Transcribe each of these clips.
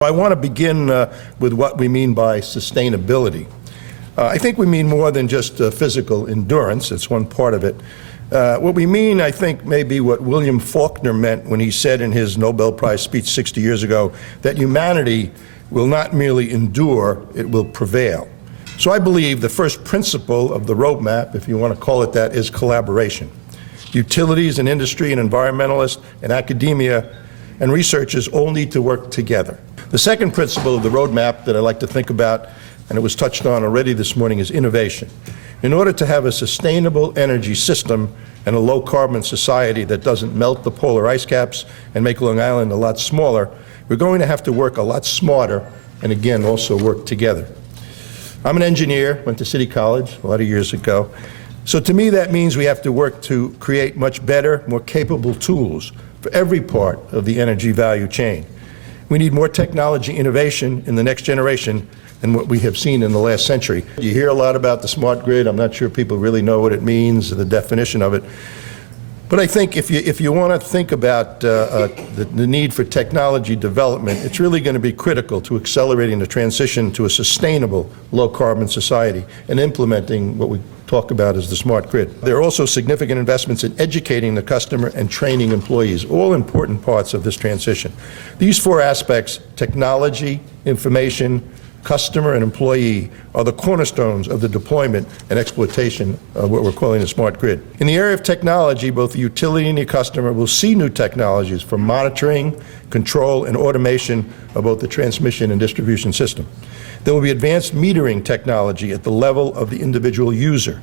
I want to begin with what we mean by sustainability. I think we mean more than just physical endurance. It's one part of it. What we mean, I think, may be what William Faulkner meant when he said in his Nobel Prize speech 60 years ago that humanity will not merely endure, it will prevail. So I believe the first principle of the roadmap, if you want to call it that, is collaboration. Utilities and industry and environmentalists and academia and researchers all need to work together. The second principle of the roadmap that I like to think about, and it was touched on already this morning, is innovation. In order to have a sustainable energy system and a low-carbon society that doesn't melt the polar ice caps and make Long Island a lot smaller, we're going to have to work a lot smarter and, again, also work together. I'm an engineer, went to City College a lot of years ago. So to me, that means we have to work to create much better, more capable tools for every part of the energy value chain. We need more technology innovation in the next generation than what we have seen in the last century. You hear a lot about the smart grid. I'm not sure people really know what it means, the definition of it. But I think if you want to think about the need for technology development, it's really going to be critical to accelerating the transition to a sustainable low-carbon society and implementing what we talk about as the smart grid. There are also significant investments in educating the customer and training employees, all important parts of this transition. These four aspects, technology, information, customer, and employee, are the cornerstones of the deployment and exploitation of what we're calling the smart grid. In the area of technology, both the utility and the customer will see new technologies for monitoring, control, and automation of both the transmission and distribution system. There will be advanced metering technology at the level of the individual user.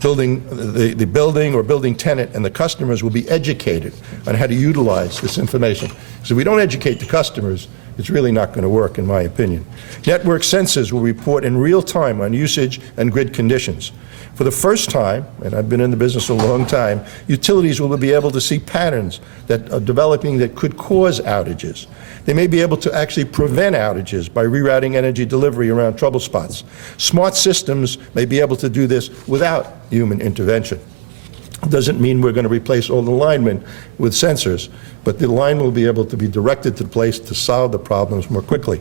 The building or building tenant and the customers will be educated on how to utilize this information. So if we don't educate the customers, it's really not going to work, in my opinion. Network sensors will report in real time on usage and grid conditions. For the first time, and I've been in the business a long time, utilities will be able to see patterns that are developing that could cause outages. They may be able to actually prevent outages by rerouting energy delivery around trouble spots. Smart systems may be able to do this without human intervention. It doesn't mean we're going to replace all the linemen with sensors, but the line will be able to be directed to the place to solve the problems more quickly.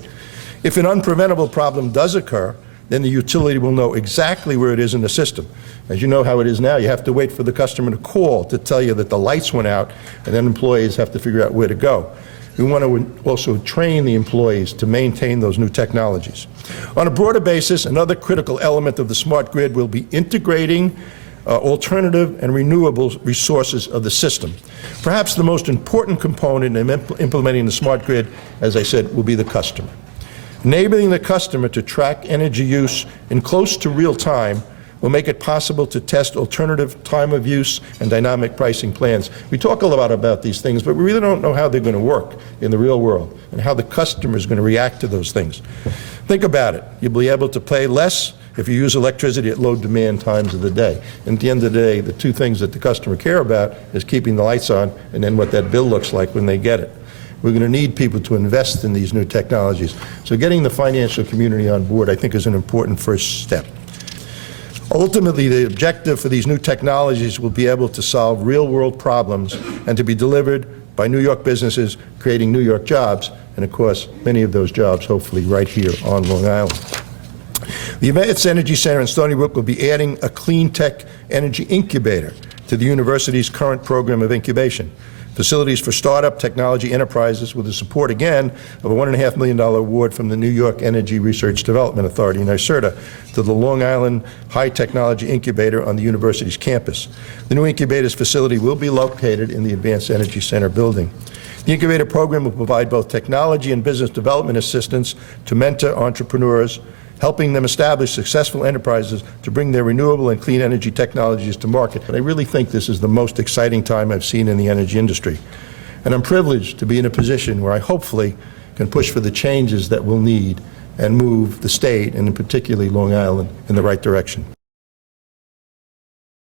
If an unpreventable problem does occur, then the utility will know exactly where it is in the system. As you know how it is now, you have to wait for the customer to call to tell you that the lights went out, and then employees have to figure out where to go. We want to also train the employees to maintain those new technologies. On a broader basis, another critical element of the smart grid will be integrating alternative and renewable resources of the system. Perhaps the most important component in implementing the smart grid, as I said, will be the customer. Enabling the customer to track energy use in close to real time will make it possible to test alternative time of use and dynamic pricing plans. We talk a lot about these things, but we really don't know how they're going to work in the real world and how the customer is going to react to those things. Think about it. You'll be able to pay less if you use electricity at low demand times of the day. And at the end of the day, the two things that the customer care about is keeping the lights on and then what that bill looks like when they get it. We're going to need people to invest in these new technologies. So getting the financial community on board, I think, is an important first step. Ultimately, the objective for these new technologies will be able to solve real-world problems and to be delivered by New York businesses, creating New York jobs, and of course, many of those jobs hopefully right here on Long Island. The Advanced Energy Center in Stony Brook will be adding a clean tech energy incubator to the university's current program of incubation. Facilities for startup technology enterprises with the support, again, of a $1.5 million award from the New York Energy Research Development Authority, NYSERDA, to the Long Island High Technology Incubator on the university's campus. The new incubator's facility will be located in the Advanced Energy Center building. The incubator program will provide both technology and business development assistance to mentor entrepreneurs, helping them establish successful enterprises to bring their renewable and clean energy technologies to market. But I really think this is the most exciting time I've seen in the energy industry. And I'm privileged to be in a position where I hopefully can push for the changes that we'll need and move the state, and particularly Long Island, in the right direction.